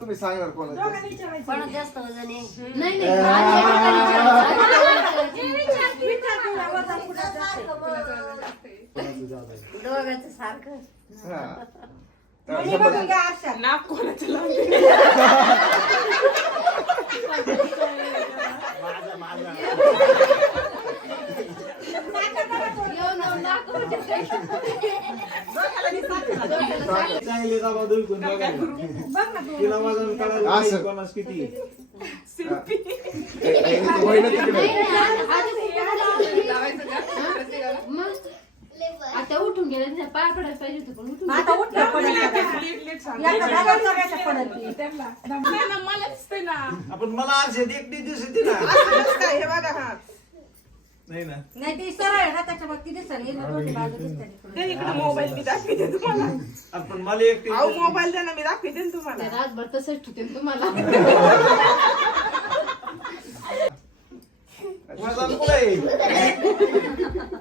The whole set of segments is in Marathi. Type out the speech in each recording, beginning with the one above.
तुम्ही सांगणार कोणाला जास्त वजन आहे दोघांचं सारखं नाक कोणाचं आता उठून गेले पाय पडायला पाहिजे होतं पण उठून आता मला दिसतंय ना आपण मला आज एक दिवस येते ना हे बघा हा नाही ना नाही ती सरळ आहे ना त्याच्यामुळे ती दिसली बाजू दिसते इकडे मोबाईल मी दाखवते तुम्हाला आपण मला एक मोबाईल द्या ना मी दाखवते ना तुम्हाला रातभर तसंच ठेवते तुम्हाला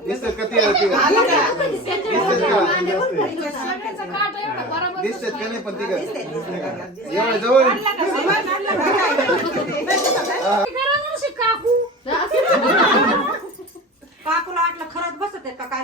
दिसतात का दिसतात का नाही पण ती जवळ काकूला वाटलं खरंच बसत आहे का काय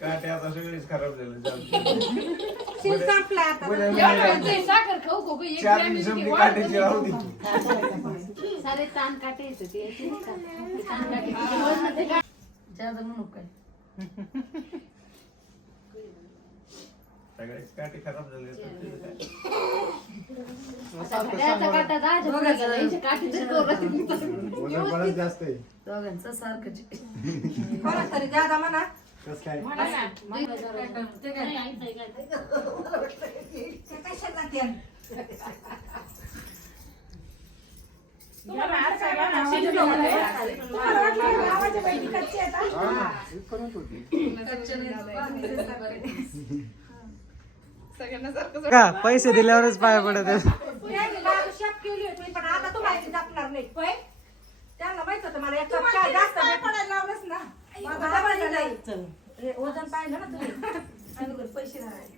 काटे आता सगळीच खराब झालं संपला आता साखर खाऊ खाऊ एक काट्याची राहू दे सारे ताण काटे येते जादा म्हणू काय सगळेच काटे खराब झाले जास्त आहे दोघांचं सारखं कोणाच तरी जादा म्हणा कसं काय कशाला ते का पैसे दिल्यावरच पाया पडत शेप केली होती पण आता तू माहिती जपणार नाही त्यांना माहित होतं मला एक कप चहा जास्त पडायला लावलंच ना वजन पाहिलं ना तुम्ही पैसे राहिले